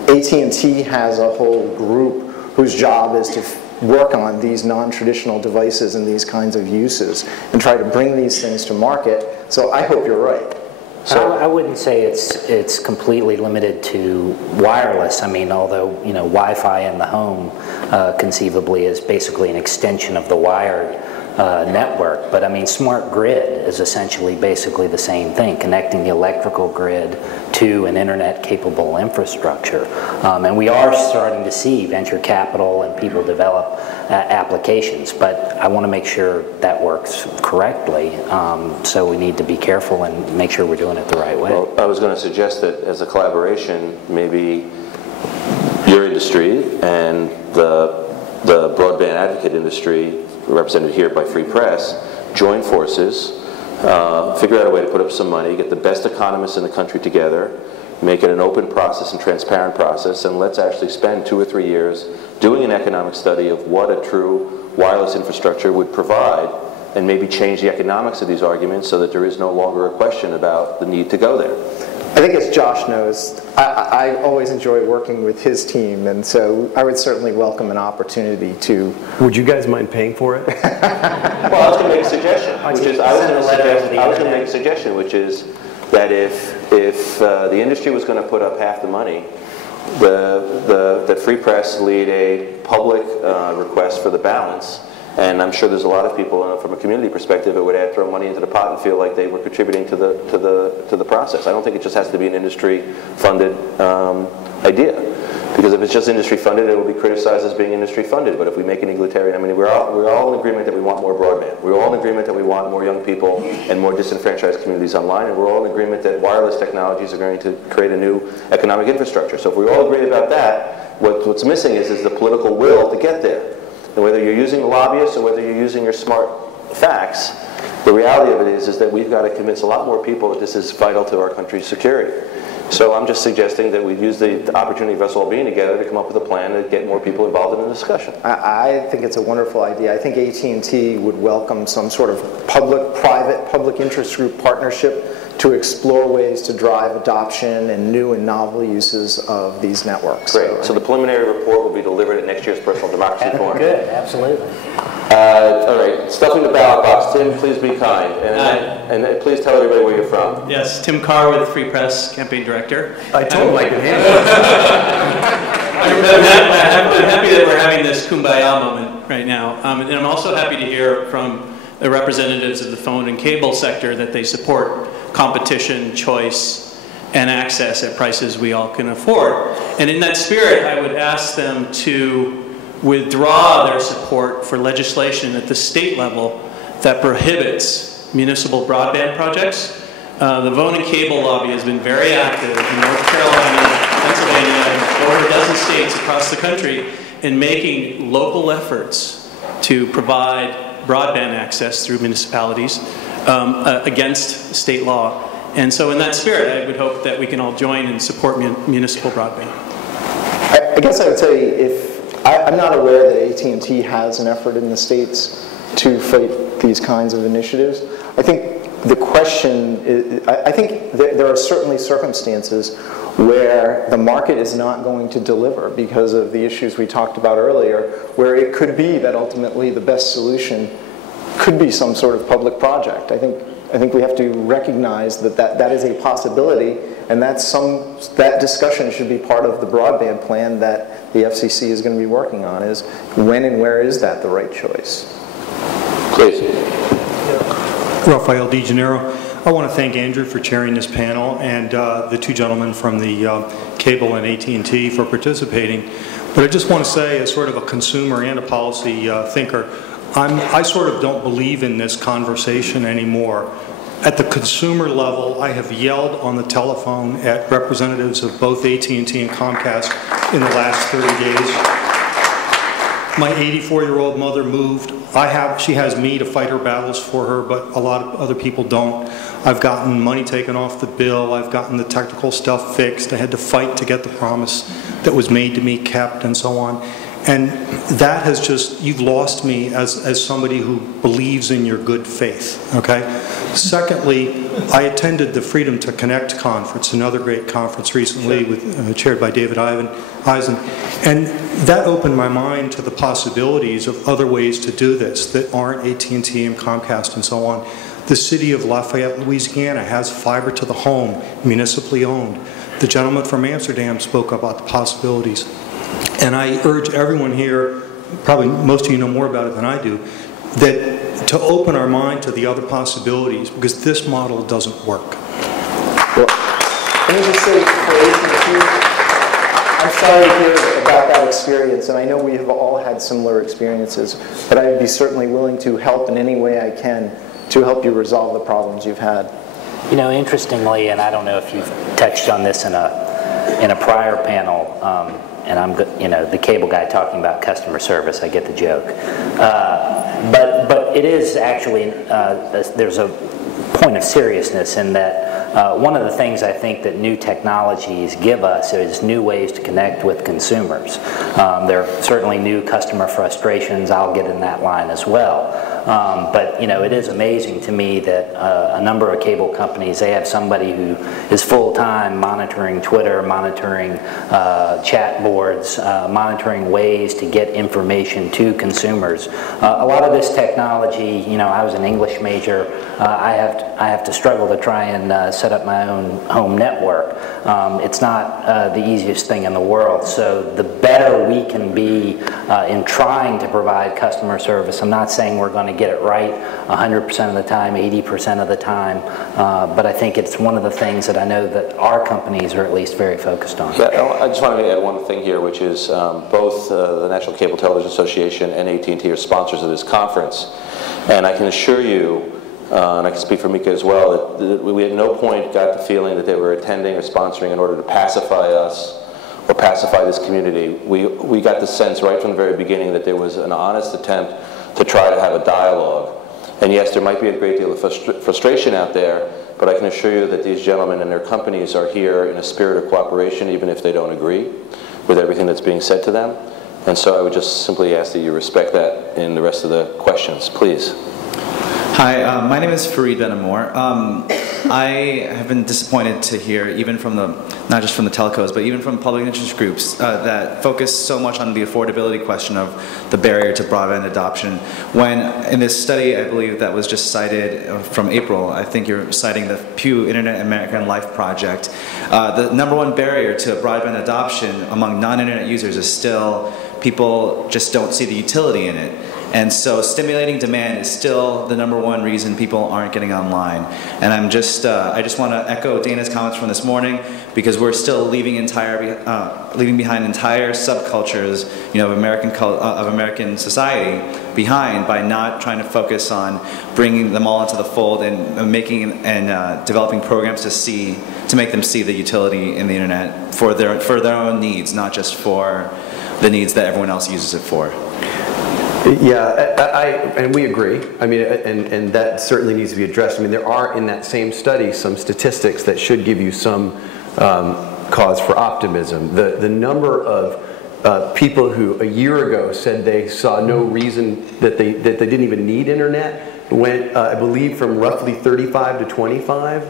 AT&T has a whole group whose job is to work on these non-traditional devices and these kinds of uses and try to bring these things to market. So I hope you're right. So I wouldn't say it's completely limited to wireless. I mean, although, you know, Wi-Fi in the home conceivably is basically an extension of the wired network. But I mean, smart grid is essentially basically the same thing, connecting the electrical grid to an internet-capable infrastructure. And we are starting to see venture capital and people develop applications, but I want to make sure that works correctly. So we need to be careful and make sure we're doing it the right way. Well, I was going to suggest that as a collaboration, maybe your industry and the broadband advocate industry, represented here by Free Press, join forces, figure out a way to put up some money, get the best economists in the country together, make it an open process and transparent process, and let's actually spend 2 or 3 years doing an economic study of what a true wireless infrastructure would provide, and maybe change the economics of these arguments so that there is no longer a question about the need to go there. I think, as Josh knows, I always enjoy working with his team, and so I would certainly welcome an opportunity to... Would you guys mind paying for it? Well, I was going to make a suggestion, which is that if the industry was going to put up half the money, that Free Press lead a public request for the balance. And I'm sure there's a lot of people from a community perspective that would throw money into the pot and feel like they were contributing to the process. I don't think it just has to be an industry-funded idea, because if it's just industry-funded, it will be criticized as being industry-funded. But if we make an egalitarian, I mean, we're all in agreement that we want more broadband. We're all in agreement that we want more young people and more disenfranchised communities online, and we're all in agreement that wireless technologies are going to create a new economic infrastructure. So if we all agree about that, what's missing is the political will to get there. And whether you're using lobbyists or whether you're using your smart facts, the reality of it is that we've got to convince a lot more people that this is vital to our country's security. So I'm just suggesting that we use the opportunity of us all being together to come up with a plan to get more people involved in the discussion. I think it's a wonderful idea. I think AT&T would welcome some sort of public-private, public interest group partnership to explore ways to drive adoption and new and novel uses of these networks. Great. So the preliminary report will be delivered at next year's Personal Democracy Forum. Good, absolutely. All right, stuffing the ballot box. Tim, please be kind. And please tell everybody where you're from. Yes, Tim Carr with Free Press, Campaign Director. I told him I could handle it. I'm happy that we're having this kumbaya moment right now. And I'm also happy to hear from the representatives of the phone and cable sector that they support competition, choice, and access at prices we all can afford. And in that spirit, I would ask them to withdraw their support for legislation at the state level that prohibits municipal broadband projects. The phone and cable lobby has been very active in North Carolina, Pennsylvania, and over a dozen states across the country in making local efforts to provide broadband access through municipalities against state law. And so in that spirit, I would hope that we can all join and support municipal broadband. I guess I would say I'm not aware that AT&T has an effort in the states to fight these kinds of initiatives. I think the question is, I think there are certainly circumstances where the market is not going to deliver because of the issues we talked about earlier, where it could be that ultimately the best solution could be some sort of public project. I think we have to recognize that is a possibility, and that discussion should be part of the broadband plan that the FCC is going to be working on, is when and where is that the right choice? Please. Rafael DeGennaro. I want to thank Andrew for chairing this panel and the two gentlemen from the cable and AT&T for participating. But I just want to say, as sort of a consumer and a policy thinker, I sort of don't believe in this conversation anymore. At the consumer level, I have yelled on the telephone at representatives of both AT&T and Comcast in the last 30 days. My 84-year-old mother moved. She has me to fight her battles for her, but a lot of other people don't. I've gotten money taken off the bill. I've gotten the technical stuff fixed. I had to fight to get the promise that was made to me kept, and so on. And that has just, you've lost me as somebody who believes in your good faith, okay? Secondly, I attended the Freedom to Connect conference, another great conference recently chaired by David Eisen, and that opened my mind to the possibilities of other ways to do this that aren't AT&T and Comcast and so on. The city of Lafayette, Louisiana has fiber to the home, municipally owned. The gentleman from Amsterdam spoke about the possibilities. And I urge everyone here, probably most of you know more about it than I do, that to open our mind to the other possibilities, because this model doesn't work. Well, let me just say, for AT&T, I'm sorry to hear about that experience, and I know we have all had similar experiences, but I would be certainly willing to help in any way I can to help you resolve the problems you've had. You know, interestingly, and I don't know if you've touched on this in a prior panel, and I'm, you know, the cable guy talking about customer service, I get the joke. But it is actually, there's a point of seriousness in that one of the things I think that new technologies give us is new ways to connect with consumers. There are certainly new customer frustrations. I'll get in that line as well. But you know, it is amazing to me that a number of cable companies, they have somebody who is full-time monitoring Twitter, monitoring chat boards, monitoring ways to get information to consumers. A lot of this technology, you know, I was an English major. I have to struggle to try and set up my own home network. It's not the easiest thing in the world. So the better we can be in trying to provide customer service, I'm not saying we're going to get it right 100% of the time, 80% of the time, but I think it's one of the things that I know that our companies are at least very focused on. Yeah, I just want to add one thing here, which is both the National Cable Television Association and AT&T are sponsors of this conference, and I can assure you, and I can speak for Mika as well, that we at no point got the feeling that they were attending or sponsoring in order to pacify us or pacify this community. We got the sense right from the very beginning that there was an honest attempt to try to have a dialogue. And yes, there might be a great deal of frustration out there, but I can assure you that these gentlemen and their companies are here in a spirit of cooperation, even if they don't agree with everything that's being said to them. And so I would just simply ask that you respect that in the rest of the questions, please. Hi, my name is Fareed Ben-Amour. I have been disappointed to hear, even from the, not just from the telcos, but even from public interest groups that focus so much on the affordability question of the barrier to broadband adoption. When in this study, I believe that was just cited from April, I think you're citing the Pew Internet American Life Project, the #1 barrier to broadband adoption among non-internet users is still people just don't see the utility in it. And so stimulating demand is still the #1 reason people aren't getting online. And I'm just, I just want to echo Dana's comments from this morning, because we're still leaving behind entire subcultures, you know, of American society behind by not trying to focus on bringing them all into the fold and making and developing programs to make them see the utility in the internet for their own needs, not just for the needs that everyone else uses it for. Yeah, and we agree. I mean, and that certainly needs to be addressed. I mean, there are in that same study some statistics that should give you some cause for optimism. The number of people who a year ago said they saw no reason that they didn't even need internet went, I believe, from roughly 35 to 25.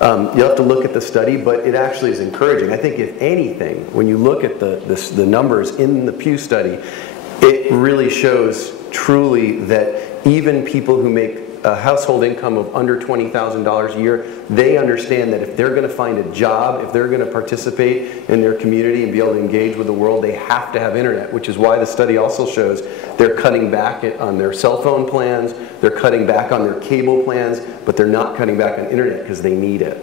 You'll have to look at the study, but it actually is encouraging. I think, if anything, when you look at the numbers in the Pew study, it really shows truly that even people who make a household income of under $20,000 a year, they understand that if they're going to find a job, if they're going to participate in their community and be able to engage with the world, they have to have internet, which is why the study also shows they're cutting back on their cell phone plans, they're cutting back on their cable plans, but they're not cutting back on internet because they need it.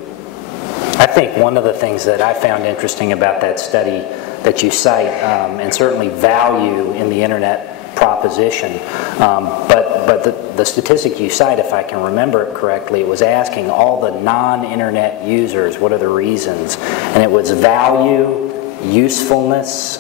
I think one of the things that I found interesting about that study that you cite, and certainly value in the internet proposition, but the statistic you cite, if I can remember it correctly, it was asking all the non-internet users what are the reasons, and it was value, usefulness,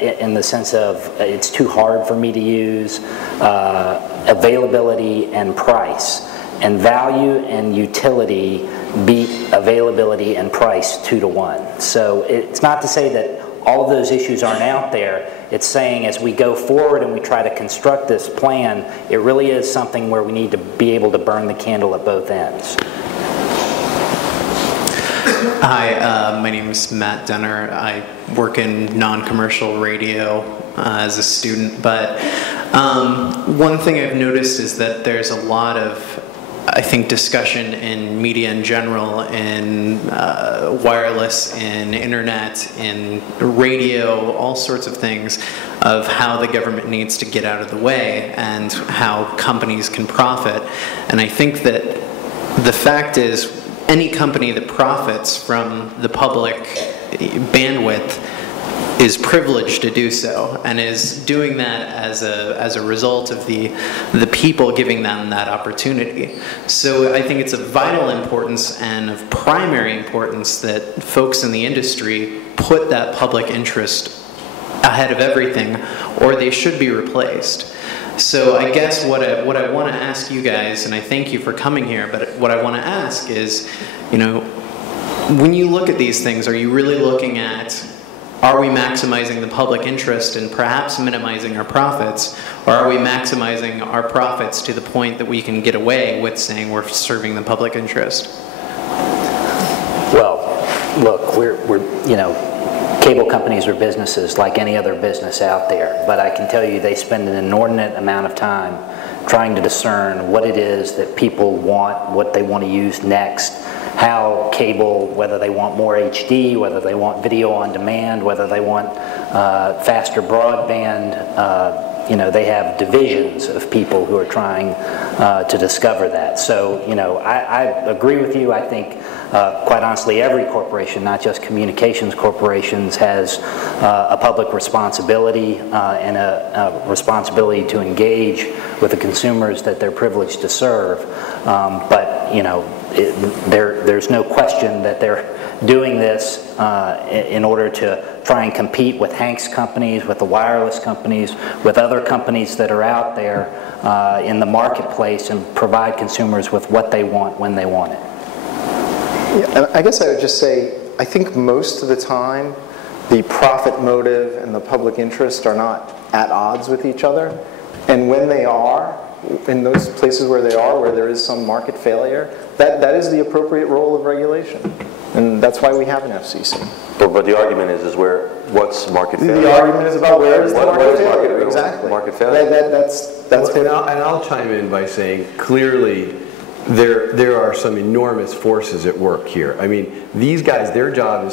in the sense of it's too hard for me to use, availability, and price. And value and utility beat availability and price 2 to 1. So it's not to say that all of those issues aren't out there. It's saying as we go forward and we try to construct this plan, it really is something where we need to be able to burn the candle at both ends. Hi, my name is Matt Denner. I work in non-commercial radio as a student, but one thing I've noticed is that there's a lot of I think discussion in media in general, in wireless, in internet, in radio, all sorts of things, of how the government needs to get out of the way and how companies can profit. And I think that the fact is, any company that profits from the public bandwidth is privileged to do so, and is doing that as a result of the people giving them that opportunity. So I think it's of vital importance and of primary importance that folks in the industry put that public interest ahead of everything, or they should be replaced. So I guess what I want to ask you guys, and I thank you for coming here, but what I want to ask is, you know, when you look at these things, are you really looking at, are we maximizing the public interest and perhaps minimizing our profits, or are we maximizing our profits to the point that we can get away with saying we're serving the public interest? Well, look, we're you know, cable companies are businesses like any other business out there, but I can tell you they spend an inordinate amount of time trying to discern what it is that people want, what they want to use next, how cable, whether they want more HD, whether they want video on demand, whether they want faster broadband. You know, they have divisions of people who are trying to discover that. So, you know, I agree with you. I think, quite honestly, every corporation, not just communications corporations, has a public responsibility and a responsibility to engage with the consumers that they're privileged to serve. But, you know, there's no question that they're doing this in order to try and compete with Hank's companies, with the wireless companies, with other companies that are out there in the marketplace, and provide consumers with what they want when they want it. Yeah, and I guess I would just say, I think most of the time the profit motive and the public interest are not at odds with each other. And when they are, in those places where they are, where there is some market failure, that is the appropriate role of regulation. And that's why we have an FCC. But the argument is what's market failure? The argument is about where is the market failure. Exactly. Market failure. That's and I'll chime in by saying, clearly, there are some enormous forces at work here. I mean, these guys, their job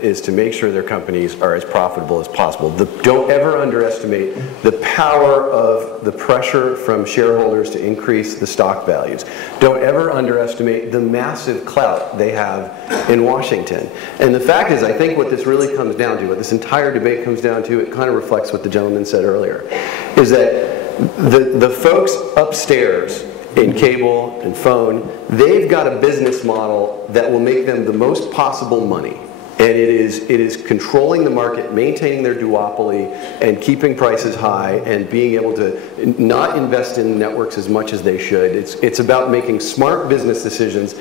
is to make sure their companies are as profitable as possible. Don't ever underestimate the power of the pressure from shareholders to increase the stock values. Don't ever underestimate the massive clout they have in Washington. And the fact is, I think what this really comes down to, what this entire debate comes down to, it kind of reflects what the gentleman said earlier, is that the folks upstairs in cable and phone, they've got a business model that will make them the most possible money. And it is controlling the market, maintaining their duopoly, and keeping prices high, and being able to not invest in networks as much as they should. It's about making smart business decisions,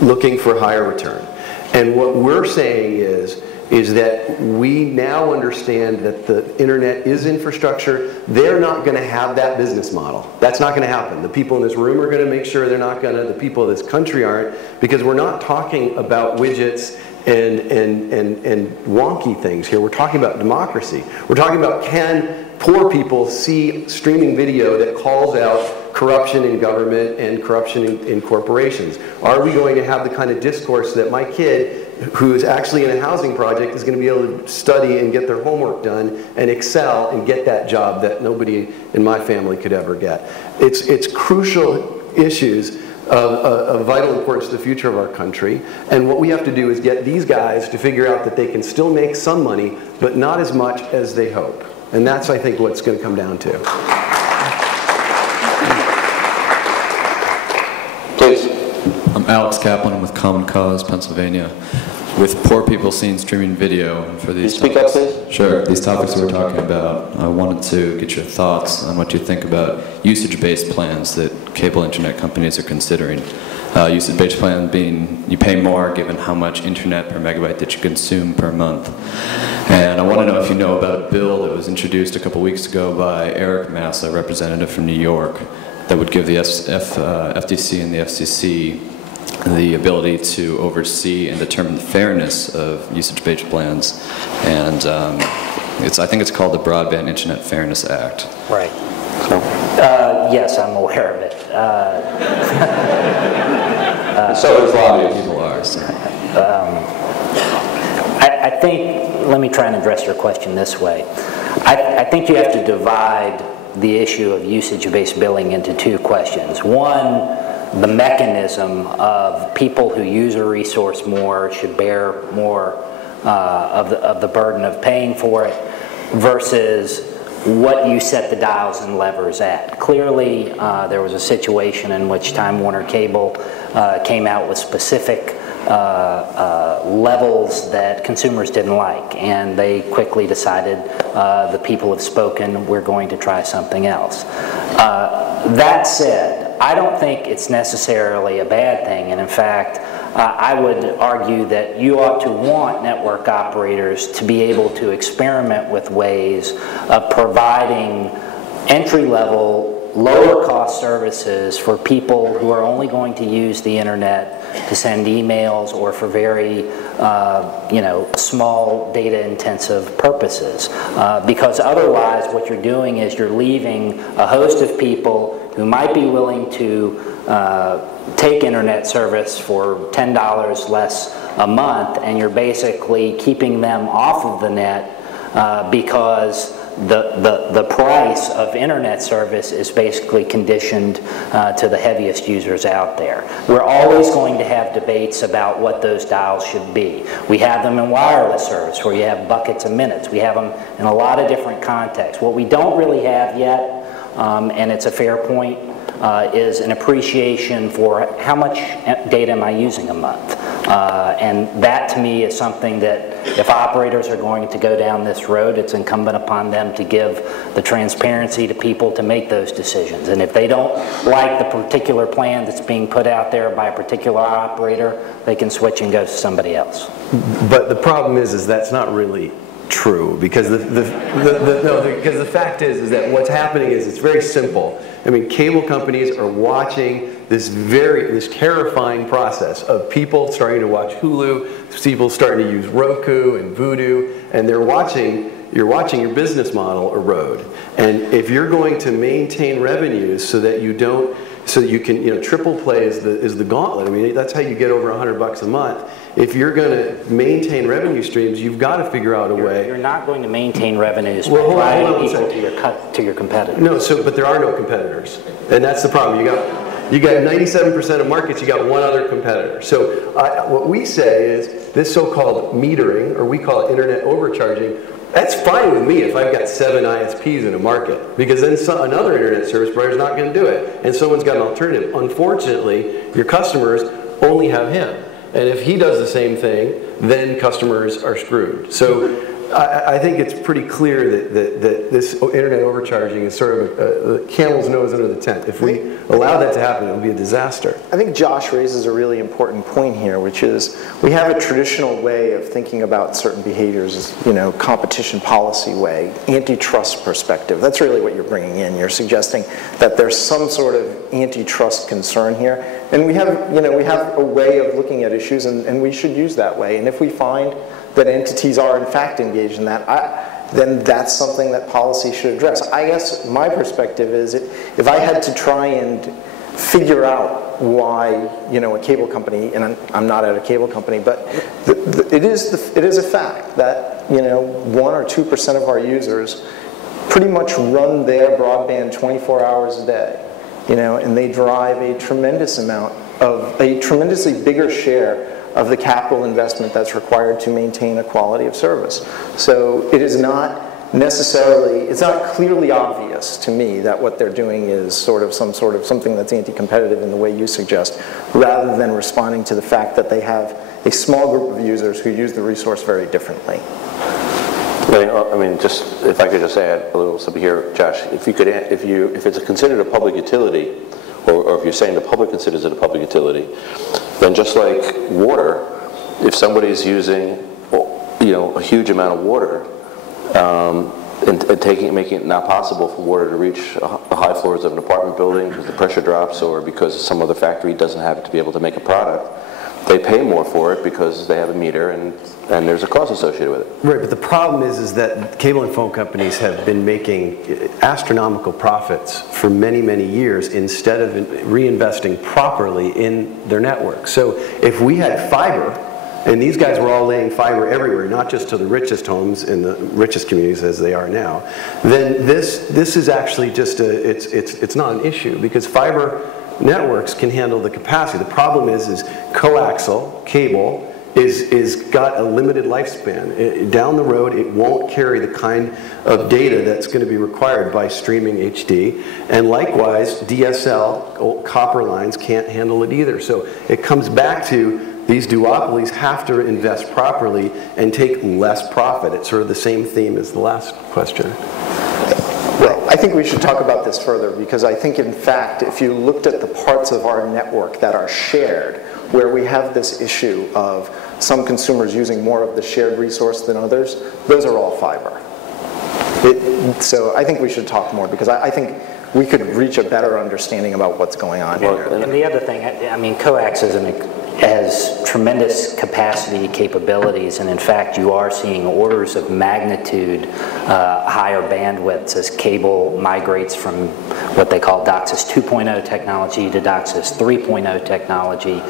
looking for higher return. And what we're saying is that we now understand that the internet is infrastructure. They're not going to have that business model. That's not going to happen. The people in this room are going to make sure they're not going to. The people of this country aren't, because we're not talking about widgets and wonky things here. We're talking about democracy. We're talking about, can poor people see streaming video that calls out corruption in government and corruption in corporations? Are we going to have the kind of discourse that my kid, who is actually in a housing project, is going to be able to study and get their homework done and excel and get that job that nobody in my family could ever get? It's crucial issues of vital importance to the future of our country. And what we have to do is get these guys to figure out that they can still make some money, but not as much as they hope. And that's, I think, what it's going to come down to. Please. I'm Alex Kaplan. I'm with Common Cause, Pennsylvania. With poor people seeing streaming video, and for these speak up, please? Sure. These topics we're talking about, I wanted to get your thoughts on what you think about usage-based plans that cable internet companies are considering. Usage-based plan being you pay more given how much internet per megabyte that you consume per month. And I want to know if you know about a bill that was introduced a couple weeks ago by Eric Massa, a representative from New York, that would give the FTC and the FCC the ability to oversee and determine the fairness of usage-based plans. And I think it's called the Broadband Internet Fairness Act. Right. So. Yes, I'm aware of it. So is a lot of people are. So. I think, let me try and address your question this way. I think you have to divide the issue of usage-based billing into two questions. One, the mechanism of people who use a resource more should bear more of the burden of paying for it, versus what you set the dials and levers at. Clearly, there was a situation in which Time Warner Cable came out with specific levels that consumers didn't like, and they quickly decided, the people have spoken, we're going to try something else. That said, I don't think it's necessarily a bad thing, and in fact, I would argue that you ought to want network operators to be able to experiment with ways of providing entry-level, lower-cost services for people who are only going to use the internet to send emails or for very small data-intensive purposes. Because otherwise, what you're doing is you're leaving a host of people who might be willing to take internet service for $10 less a month, and you're basically keeping them off of the net because the price of internet service is basically conditioned to the heaviest users out there. We're always going to have debates about what those dials should be. We have them in wireless service where you have buckets of minutes. We have them in a lot of different contexts. What we don't really have yet, and it's a fair point, is an appreciation for how much data am I using a month. And that to me is something that if operators are going to go down this road, it's incumbent upon them to give the transparency to people to make those decisions. And if they don't like the particular plan that's being put out there by a particular operator, they can switch and go to somebody else. But the problem is that's not really true, because because the fact is that what's happening is it's very simple. I mean, cable companies are watching this terrifying process of people starting to watch Hulu, people starting to use Roku and Vudu, and you're watching your business model erode. And if you're going to maintain revenues so that you don't, so that you can, triple play is the gauntlet. I mean, that's how you get over $100 a month. If you're going to maintain revenue streams, you've got to figure out a way. You're not going to maintain revenues by driving people to your competitors. No, but there are no competitors, and that's the problem. You got 97% of markets. You got one other competitor. So what we say is this so-called metering, or we call it internet overcharging. That's fine with me if I've got 7 ISPs in a market, because then another internet service provider is not going to do it, and someone's got an alternative. Unfortunately, your customers only have him. And if he does the same thing, then customers are screwed. So I think it's pretty clear that this internet overcharging is sort of the camel's nose under the tent. If we allow that to happen, it would be a disaster. I think Josh raises a really important point here, which is we have a traditional way of thinking about certain behaviors, competition policy way, antitrust perspective. That's really what you're bringing in. You're suggesting that there's some sort of antitrust concern here. And we have a way of looking at issues, and we should use that way. And if we find that entities are in fact engaged in that, then that's something that policy should address. I guess my perspective is if I had to try and figure out why a cable company, and I'm not at a cable company, but it is a fact that 1 or 2% of our users pretty much run their broadband 24 hours a day, and they drive a tremendously bigger share of the capital investment that's required to maintain a quality of service. So it is not it's not clearly obvious to me that what they're doing is something that's anti-competitive in the way you suggest, rather than responding to the fact that they have a small group of users who use the resource very differently. I mean, just if I could just add a little something here, Josh. If it's considered a public utility, or if you're saying the public considers it a public utility, then just like water, if somebody's using a huge amount of water and making it not possible for water to reach the high floors of an apartment building because the pressure drops, or because some other factory doesn't have it to be able to make a product, they pay more for it because they have a meter and there's a cost associated with it. Right, but the problem is that cable and phone companies have been making astronomical profits for many, many years instead of reinvesting properly in their network. So if we had fiber, and these guys were all laying fiber everywhere, not just to the richest homes in the richest communities as they are now, then this is actually just it's not an issue, because fiber networks can handle the capacity. The problem is coaxial cable is got a limited lifespan. Down the road, it won't carry the kind of data that's going to be required by streaming HD, and likewise, DSL, old copper lines, can't handle it either. So it comes back to these duopolies have to invest properly and take less profit. It's sort of the same theme as the last question. Well, I think we should talk about this further, because I think, in fact, if you looked at the parts of our network that are shared, where we have this issue of some consumers using more of the shared resource than others, those are all fiber. So I think we should talk more, because I think we could reach a better understanding about what's going on here. And the other thing, I mean, coax has tremendous capacity capabilities, and in fact you are seeing orders of magnitude higher bandwidths as cable migrates from what they call DOCSIS 2.0 technology to DOCSIS 3.0 technology.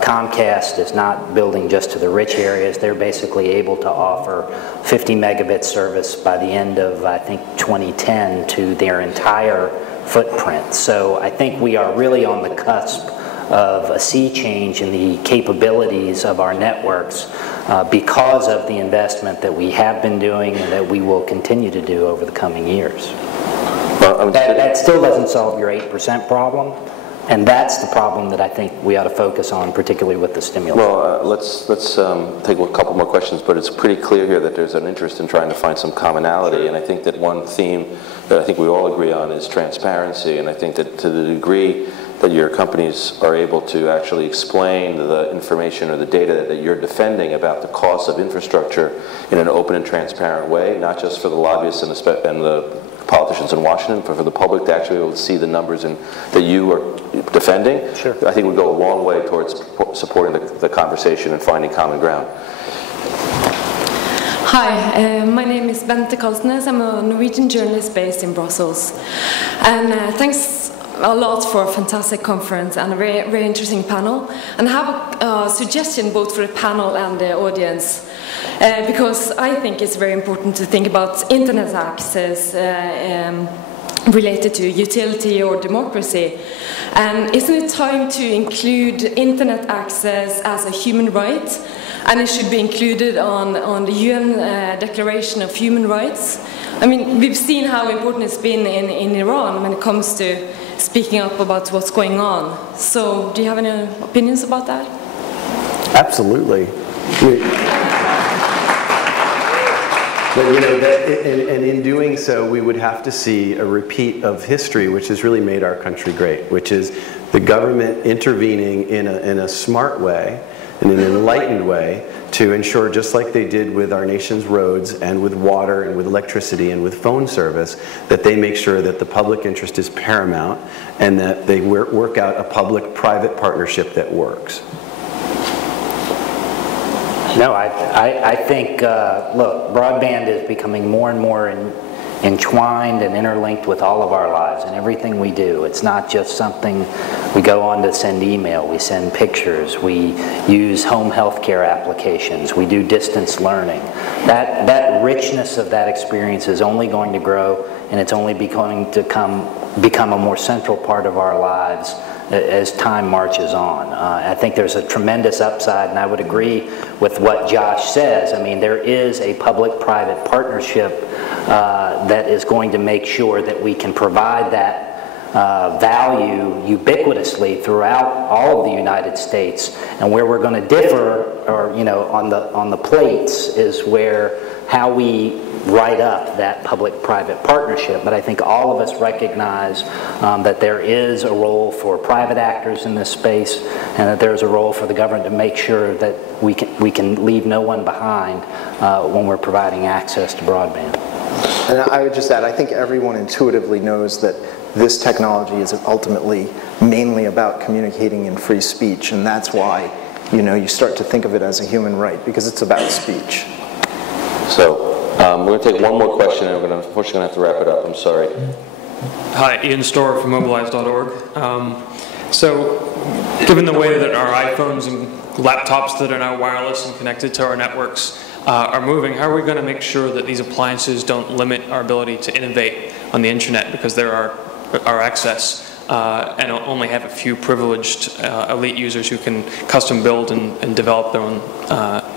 Comcast is not building just to the rich areas. They're basically able to offer 50 megabit service by the end of, I think, 2010 to their entire footprint. So I think we are really on the cusp of a sea change in the capabilities of our networks because of the investment that we have been doing and that we will continue to do over the coming years. Well, that still doesn't solve your 8% problem, and that's the problem that I think we ought to focus on, particularly with the stimulus. Well, let's take a couple more questions, but it's pretty clear here that there's an interest in trying to find some commonality, and I think that one theme that I think we all agree on is transparency, and I think that to the degree that your companies are able to actually explain the information or the data that you're defending about the cost of infrastructure in an open and transparent way, not just for the lobbyists and the politicians in Washington, but for the public to actually be able to see the numbers that you are defending, sure, I think would go a long way towards supporting the conversation and finding common ground. Hi, my name is Bente Kalsnes. I'm a Norwegian journalist based in Brussels. And thanks a lot for a fantastic conference and a very, very interesting panel. And I have a suggestion both for the panel and the audience, because I think it's very important to think about internet access related to utility or democracy. And isn't it time to include internet access as a human right? And it should be included on the UN Declaration of Human Rights. I mean, we've seen how important it's been in Iran when it comes to speaking up about what's going on. So, do you have any opinions about that? Absolutely. But you know, and in doing so, we would have to see a repeat of history, which has really made our country great, which is the government intervening in a smart way, in an enlightened way, to ensure, just like they did with our nation's roads and with water and with electricity and with phone service, that they make sure that the public interest is paramount and that they work out a public-private partnership that works. No, I think, look, broadband is becoming more and more entwined and interlinked with all of our lives and everything we do. It's not just something we go on to send email, we send pictures, we use home health care applications, we do distance learning. That richness of that experience is only going to grow, and it's only going to become a more central part of our lives as time marches on. I think there's a tremendous upside, and I would agree with what Josh says. I mean, there is a public-private partnership that is going to make sure that we can provide that value ubiquitously throughout all of the United States. And where we're going to differ, or you know, on the plates, is where how we write up that public-private partnership. But I think all of us recognize that there is a role for private actors in this space, and that there's a role for the government to make sure that we can leave no one behind when we're providing access to broadband. And I would just add, I think everyone intuitively knows that this technology is ultimately mainly about communicating in free speech, and that's why you start to think of it as a human right, because it's about speech. So we're going to take one more question, and we're going to, unfortunately, going to have to wrap it up. I'm sorry. Hi, Ian Storr from Mobilize.org. So, given the way that our iPhones and laptops that are now wireless and connected to our networks are moving, how are we going to make sure that these appliances don't limit our ability to innovate on the internet because they're our access and only have a few privileged elite users who can custom build and develop their own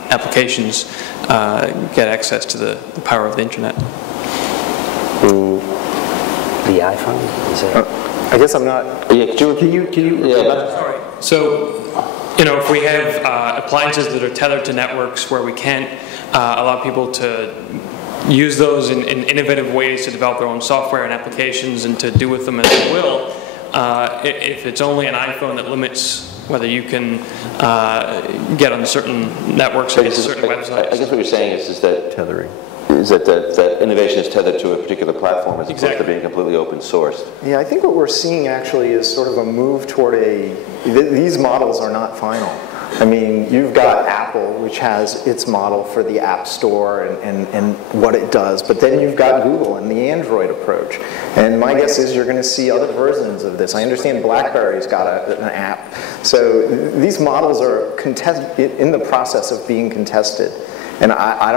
applications get access to the power of the internet? The iPhone? Is it? I guess I'm not. Yeah, can you? Yeah. Sorry. So, if we have appliances that are tethered to networks where we can't allow people to use those in innovative ways to develop their own software and applications and to do with them as they will, if it's only an iPhone that limits whether you can get on certain networks or get to certain websites. I guess what you're saying is that tethering. Is that innovation is tethered to a particular platform as opposed to being completely open sourced? Yeah, I think what we're seeing actually is sort of a move toward these models are not final. I mean, you've got Apple, which has its model for the App Store and what it does, but then you've got Google and the Android approach. And my guess is you're going to see other versions of this. I understand BlackBerry's got an app. So these models are in the process of being contested. And I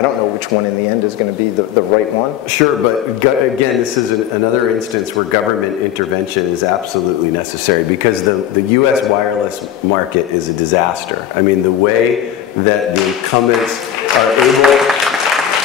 don't know which one in the end is going to be the right one. Sure, but again, this is another instance where government intervention is absolutely necessary because the U.S. wireless market is a disaster. I mean, the way that the incumbents are able,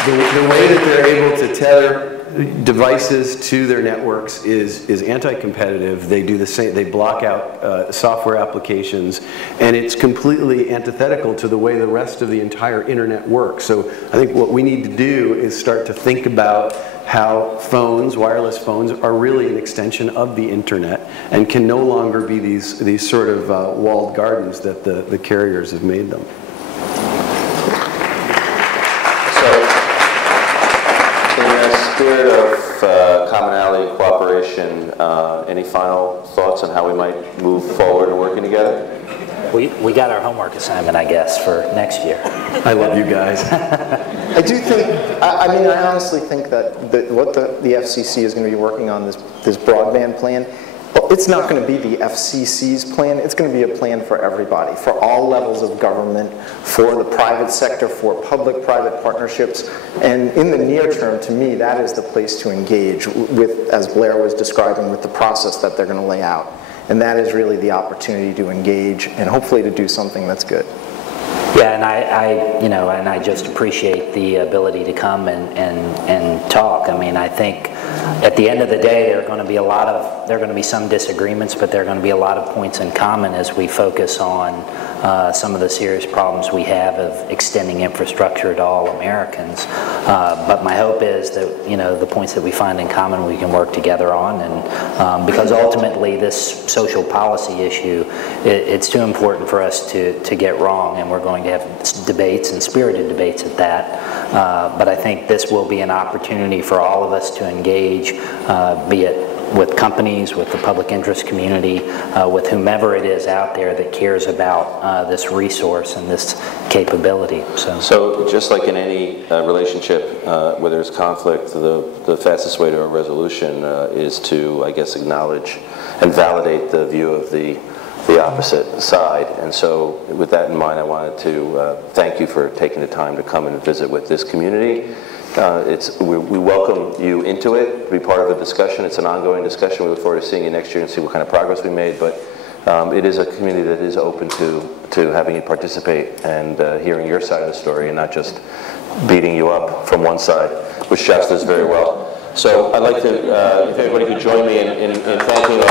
the way that they're able to tether devices to their networks is anti-competitive. They do the same. They block out software applications, and it's completely antithetical to the way the rest of the entire internet works. So I think what we need to do is start to think about how phones, wireless phones, are really an extension of the internet and can no longer be these sort of walled gardens that the carriers have made them. Spirit of commonality and cooperation, any final thoughts on how we might move forward and working together? We got our homework assignment, I guess, for next year. I love you guys. I do think, I mean, I honestly think that what the FCC is going to be working on, this broadband plan, it's not going to be the FCC's plan. It's going to be a plan for everybody, for all levels of government, for the private sector, for public-private partnerships. And in the near term, to me, that is the place to engage with, as Blair was describing, with the process that they're going to lay out. And that is really the opportunity to engage and hopefully to do something that's good. Yeah, and I just appreciate the ability to come and talk. I mean, I think at the end of the day, there are going to be some disagreements, but there are going to be a lot of points in common as we focus on some of the serious problems we have of extending infrastructure to all Americans. But my hope is that the points that we find in common we can work together on, and because ultimately this social policy issue, it's too important for us to get wrong, and we're going to have debates and spirited debates at that. But I think this will be an opportunity for all of us to engage, be it with companies, with the public interest community, with whomever it is out there that cares about this resource and this capability. So just like in any relationship where there's conflict, the fastest way to a resolution is to, I guess, acknowledge and validate the view of the opposite side. And so with that in mind, I wanted to thank you for taking the time to come and visit with this community. We welcome you into it, to be part of the discussion. It's an ongoing discussion. We look forward to seeing you next year and see what kind of progress we made. But it is a community that is open to having you participate and hearing your side of the story and not just beating you up from one side, which Jeff does very well. So I'd like to, if everybody could join me in thanking